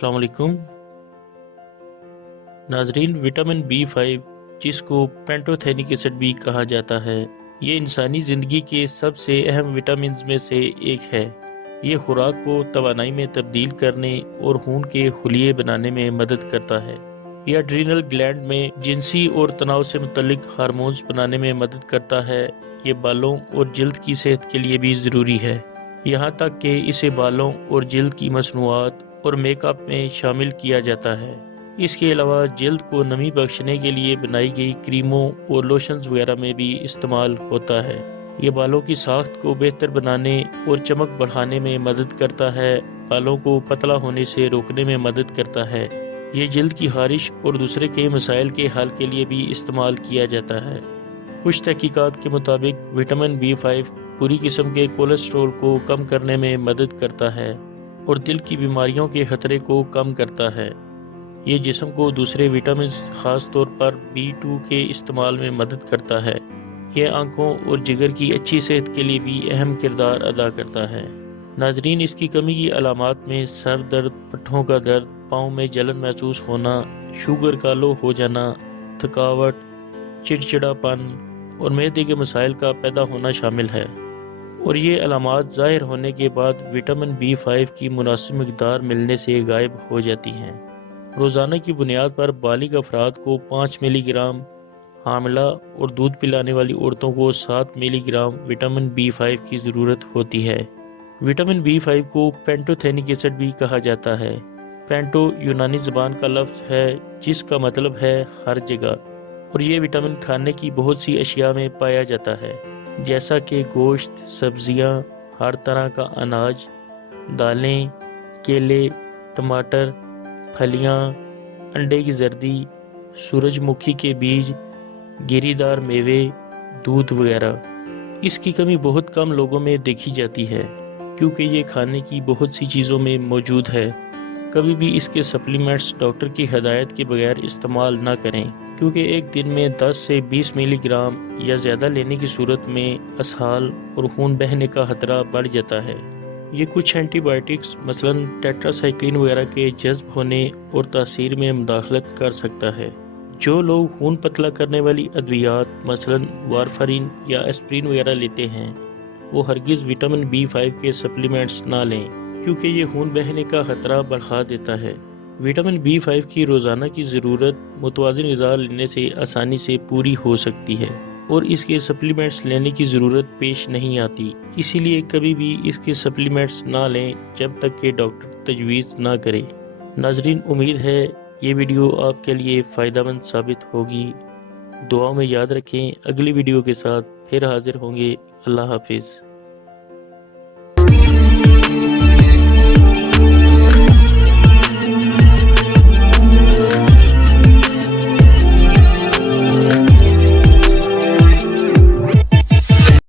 अस्सलाम वालेकुम नाजरीन। विटामिन B5 जिसको पैंटोथेनिक एसिड भी कहा जाता है, ये इंसानी ज़िंदगी के सबसे अहम विटामिन में से एक है। ये खुराक को तवानाई में तब्दील करने और खून के हुलिये बनाने में मदद करता है। यह एड्रीनल ग्लैंड में जिनसी और तनाव से मुतल्लिक हार्मोन्स बनाने में मदद करता है। ये बालों और जिल्द की सेहत के लिए भी ज़रूरी है, यहाँ तक कि इसे बालों और जिल्द की मसनूआत और मेकअप में शामिल किया जाता है। इसके अलावा जिल्द को नमी बख्शने के लिए बनाई गई क्रीमों और लोशंस वगैरह में भी इस्तेमाल होता है। ये बालों की साख्त को बेहतर बनाने और चमक बढ़ाने में मदद करता है। बालों को पतला होने से रोकने में मदद करता है। ये जिल्द की खारिश और दूसरे कई मसाइल के हल के लिए भी इस्तेमाल किया जाता है। कुछ तहकीकात के मुताबिक विटामिन B5 पूरी किस्म के कोलेस्ट्रॉल को कम करने में मदद करता है और दिल की बीमारियों के खतरे को कम करता है। ये जिस्म को दूसरे विटामिन खास तौर पर B2 के इस्तेमाल में मदद करता है। यह आंखों और जिगर की अच्छी सेहत के लिए भी अहम किरदार अदा करता है। नाजरीन, इसकी कमी की अलामात में सर दर्द, पट्ठों का दर्द, पाँव में जलन महसूस होना, शुगर का लो हो जाना, थकावट, चिड़चिड़ापन और मैदे के मसाइल का पैदा होना शामिल है। और ये अलामात ज़ाहिर होने के बाद विटामिन B5 की मुनासिब मिकदार मिलने से गायब हो जाती हैं। रोज़ाना की बुनियाद पर बालिग अफराद को 5 मिलीग्राम, हामिला और दूध पिलाने वाली औरतों को 7 मिलीग्राम विटामिन B5 की ज़रूरत होती है। विटामिन B5 को पैंटोथेनिक एसिड भी कहा जाता है। पैंटो यूनानी ज़बान का लफ्ज़ है जिसका मतलब है हर जगह, और ये विटामिन खाने की बहुत सी अशिया में पाया जाता है, जैसा कि गोश्त, सब्जियां, हर तरह का अनाज, दालें, केले, टमाटर, फलियां, अंडे की जर्दी, सूरजमुखी के बीज, गिरीदार मेवे, दूध वगैरह। इसकी कमी बहुत कम लोगों में देखी जाती है क्योंकि ये खाने की बहुत सी चीज़ों में मौजूद है। कभी भी इसके सप्लीमेंट्स डॉक्टर की हदायत के बगैर इस्तेमाल ना करें, क्योंकि एक दिन में 10 से 20 मिलीग्राम या ज़्यादा लेने की सूरत में असहाल और खून बहने का खतरा बढ़ जाता है। ये कुछ एंटीबायोटिक्स मसलन टेट्रासाइक्लिन वगैरह के जज्ब होने और तासीर में मुदाखलत कर सकता है। जो लोग खून पतला करने वाली अद्वियात मसलन वारफरीन या एस्प्रिन वगैरह लेते हैं, वो हरगिज़ विटामिन B5 के सप्लीमेंट्स ना लें, क्योंकि ये खून बहने का खतरा बढ़ा देता है। विटामिन B5 की रोज़ाना की ज़रूरत मुतवाज़िन ग़िज़ा लेने से आसानी से पूरी हो सकती है और इसके सप्लीमेंट्स लेने की ज़रूरत पेश नहीं आती। इसीलिए कभी भी इसके सप्लीमेंट्स ना लें जब तक कि डॉक्टर तजवीज़ ना करे। नाजरीन, उम्मीद है ये वीडियो आपके लिए फ़ायदेमंद साबित होगी। दुआ में याद रखें, अगली वीडियो के साथ फिर हाजिर होंगे। अल्लाह हाफिज़।